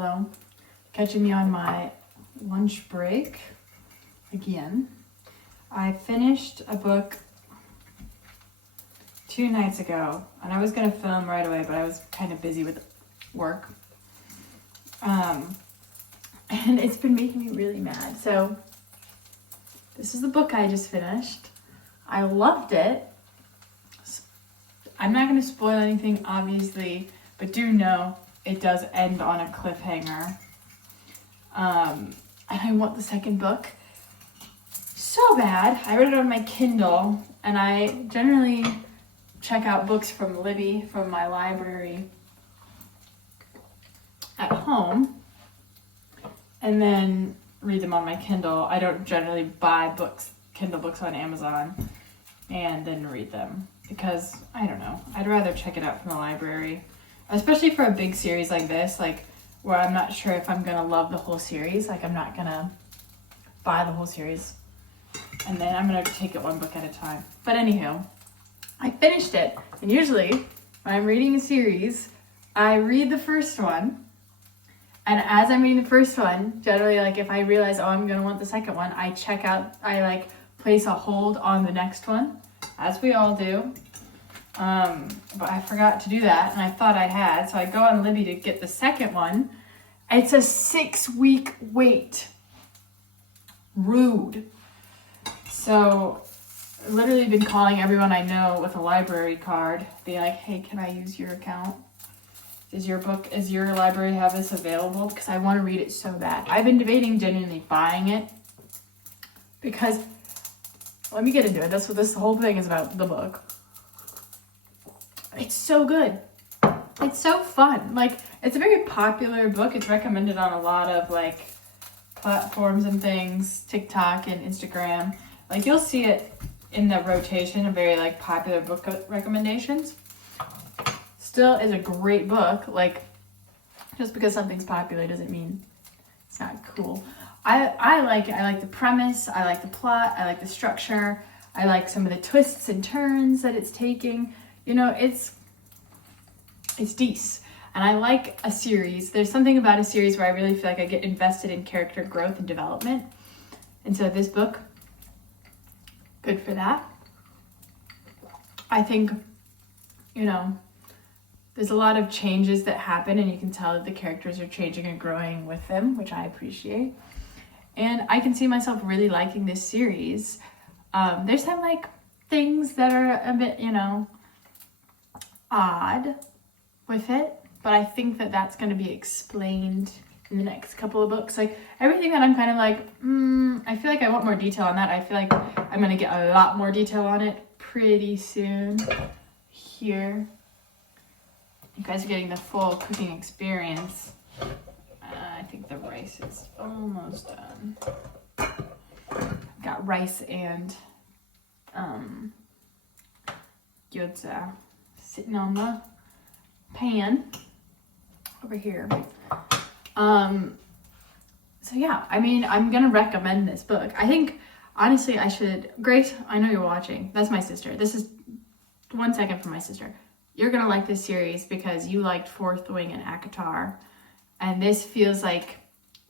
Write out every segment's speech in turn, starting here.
Hello. Catching me on my lunch break again. I finished a book 2 nights ago, and I was going to film right away, but I was kind of busy with work. And it's been making me really mad. So this is the book I just finished. I loved it. I'm not going to spoil anything, obviously, but do know it does end on a cliffhanger. And I want the second book so bad. I read it on my Kindle, and I generally check out books from Libby, from my library at home, and then read them on my Kindle. I don't generally buy books, Kindle books on Amazon, and then read them because, I don't know, I'd rather check it out from the library, especially for a big series like this, like where I'm not sure if I'm gonna love the whole series. Like, I'm not gonna buy the whole series and then I'm gonna take it one book at a time. But anywho, I finished it, and usually when I'm reading a series, I read the first one, and as I'm reading the first one, generally, like, if I realize, oh, I'm gonna want the second one, I place a hold on the next one, as we all do. But I forgot to do that, and I thought I had, so I go on Libby to get the second one. It's a 6-week wait. Rude. So, I've literally been calling everyone I know with a library card, being like, hey, can I use your account? Does your library have this available? Because I want to read it so bad. I've been debating genuinely buying it because, let me get into it. That's what this whole thing is about, the book. It's so good. It's so fun. Like, it's a very popular book. It's recommended on a lot of, like, platforms and things, TikTok and Instagram. Like, you'll see it in the rotation of very, like, popular book recommendations. Still is a great book. Like, just because something's popular doesn't mean it's not cool. I like it. I like the premise. I like the plot. I like the structure. I like some of the twists and turns that it's taking. You know, it's decent. And I like a series. There's something about a series where I really feel like I get invested in character growth and development. And so this book, good for that. I think, you know, there's a lot of changes that happen, and you can tell that the characters are changing and growing with them, which I appreciate. And I can see myself really liking this series. There's some, like, things that are a bit, you know, odd with it, but I think that that's going to be explained in the next couple of books. Like, everything that I'm kind of like, I feel like I want more detail on that. I feel like I'm going to get a lot more detail on it pretty soon here. You guys are getting the full cooking experience. I think the rice is almost done. Got rice and gyoza sitting on the pan over here. So yeah, I mean, I'm gonna recommend this book. I think, honestly, I should. Grace, I know you're watching. That's my sister. This is 1 second from my sister. You're gonna like this series because you liked Fourth Wing and ACOTAR, and this feels like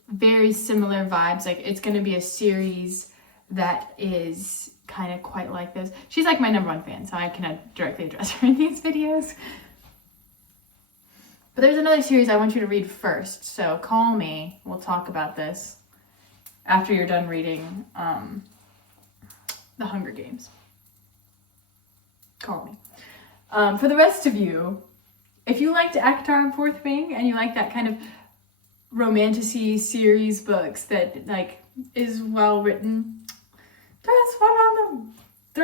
very similar vibes. Like, it's gonna be a series that is kind of quite like this. She's like my #1 fan, so I cannot directly address her in these videos. But there's another series I want you to read first, so call me. We'll talk about this after you're done reading The Hunger Games. Call me. For the rest of you, if you liked ACOTAR and Fourth Wing, and you like that kind of romantasy series books that, like, is well written, throw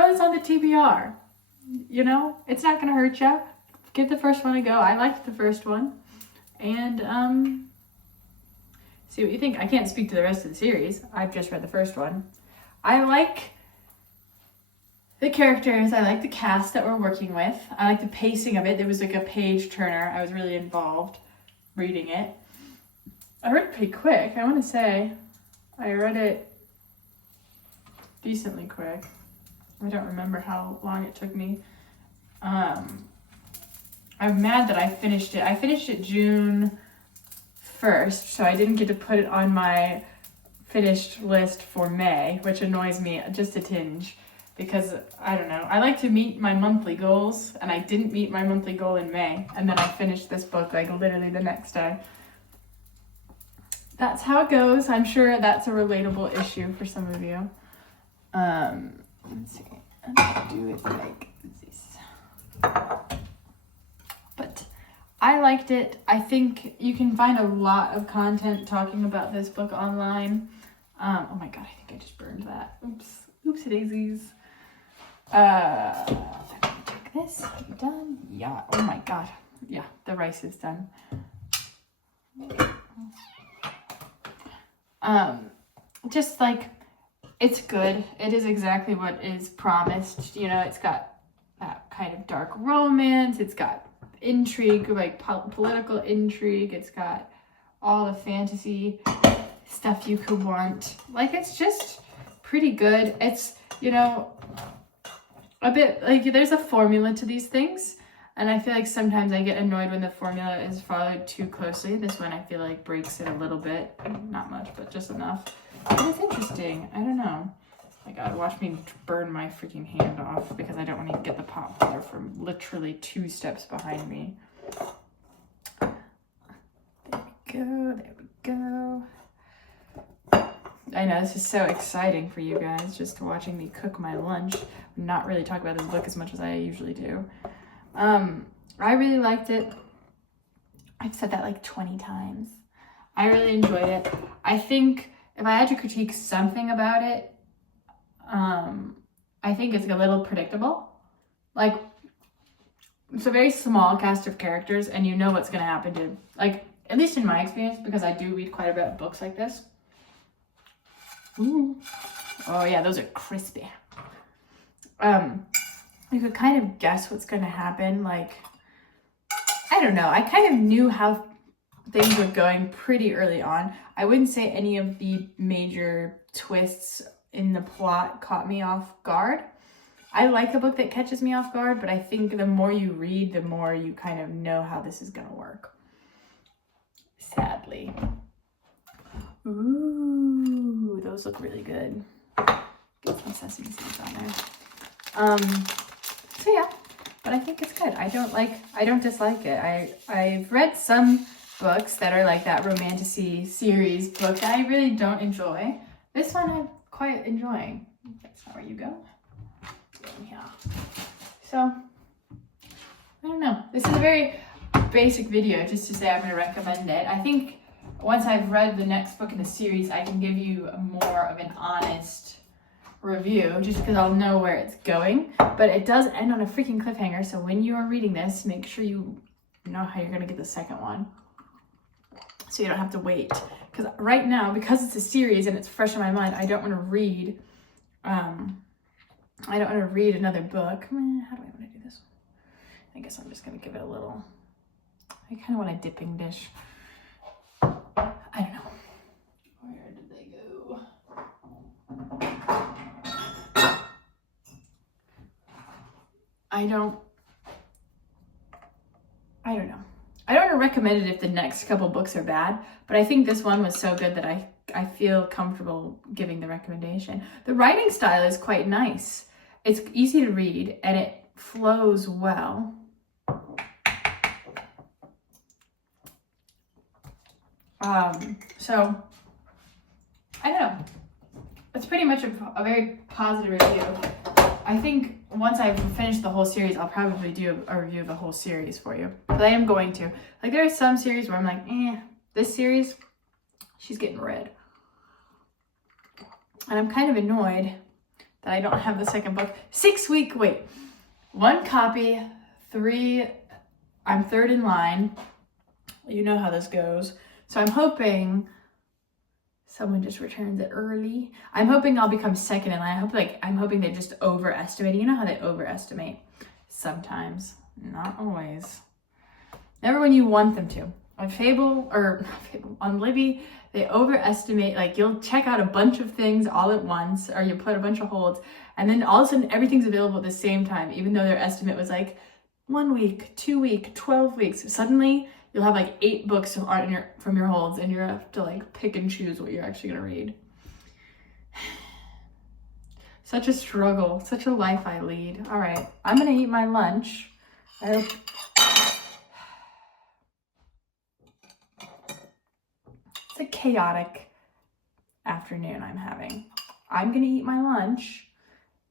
this on the TBR. You know, it's not gonna hurt you. Give the first one a go. I liked the first one, and see what you think. I can't speak to the rest of the series. I've just read the first one. I like the characters. I like the cast that we're working with. I like the pacing of it. There was like a page turner. I was really involved reading it. I read it pretty quick. I want to say I read it decently quick. I don't remember how long it took me. I'm mad that I finished it. I finished it June first, so I didn't get to put it on my finished list for May, which annoys me just a tinge because I don't know. I like to meet my monthly goals, and I didn't meet my monthly goal in May, and then I finished this book like literally the next day. That's how it goes. I'm sure that's a relatable issue for some of you. Let's see. I'm gonna do it like this. But I liked it. I think you can find a lot of content talking about this book online. Oh my god, I think I just burned that. Oops daisies. Let me check this. Are you done? Yeah. Oh my god. Yeah, the rice is done. Just like, it's good. It is exactly what is promised. You know, it's got that kind of dark romance. It's got intrigue, like political intrigue. It's got all the fantasy stuff you could want. Like, it's just pretty good. It's, you know, a bit like there's a formula to these things. And I feel like sometimes I get annoyed when the formula is followed too closely. This one I feel like breaks it a little bit. Not much, but just enough. But it's interesting. I don't know. Oh my god, watch me burn my freaking hand off because I don't want to get the pot holder from literally 2 steps behind me. There we go. There we go. I know, this is so exciting for you guys, just watching me cook my lunch. Not really talk about this book as much as I usually do. I really liked it. I've said that like 20 times. I really enjoyed it. I think if I had to critique something about it, I think it's a little predictable. Like, it's a very small cast of characters and you know what's going to happen to, like, at least in my experience, because I do read quite a bit of books like this. Ooh. Oh yeah, those are crispy. You could kind of guess what's going to happen. Like, I don't know. I kind of knew how things were going pretty early on. I wouldn't say any of the major twists in the plot caught me off guard. I like a book that catches me off guard, but I think the more you read, the more you kind of know how this is going to work. Sadly. Ooh, those look really good. Get some sesame seeds on there. So yeah, but I think it's good. I don't dislike it. I've read some books that are like that romantasy series book that I really don't enjoy. This one I'm quite enjoying. That's not where you go. Yeah. So, I don't know. This is a very basic video just to say I'm going to recommend it. I think once I've read the next book in the series, I can give you a more of an honest review just because I'll know where it's going. But it does end on a freaking cliffhanger, so when you are reading this, make sure you know how you're going to get the second one so you don't have to wait. Because right now, because it's a series and it's fresh in my mind, I don't want to read another book. How do I want to do this? I guess I'm just going to give it a little, I kind of want a dipping dish. I don't know. Where did they go? I don't know. I don't recommend it if the next couple books are bad, but I think this one was so good that I feel comfortable giving the recommendation. The writing style is quite nice. It's easy to read and it flows well. So I don't know. It's pretty much a very positive review. I think once I've finished the whole series, I'll probably do a review of the whole series for you. But I am going to. Like, there are some series where I'm like, this series, she's getting read. And I'm kind of annoyed that I don't have the second book. 6-week wait. 1 copy, 3, I'm third in line. You know how this goes. So I'm hoping someone just returns it early. I'm hoping I'll become second in line. I'm hoping they just overestimate. You know how they overestimate sometimes, not always. Never when you want them to. On Libby, they overestimate. Like, you'll check out a bunch of things all at once, or you put a bunch of holds, and then all of a sudden everything's available at the same time, even though their estimate was like 1 week, 2 week, 12 weeks. Suddenly you'll have like 8 books from your holds, and you have to like pick and choose what you're actually gonna read. Such a struggle, such a life I lead. All right, I'm gonna eat my lunch. I hope. It's a chaotic afternoon I'm having. I'm gonna eat my lunch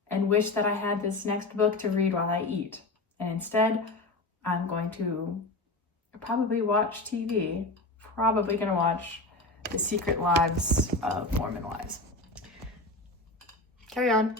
and wish that I had this next book to read while I eat. And instead, I'm going to probably watch TV. Probably gonna watch The Secret Lives of Mormon Wives. Carry on.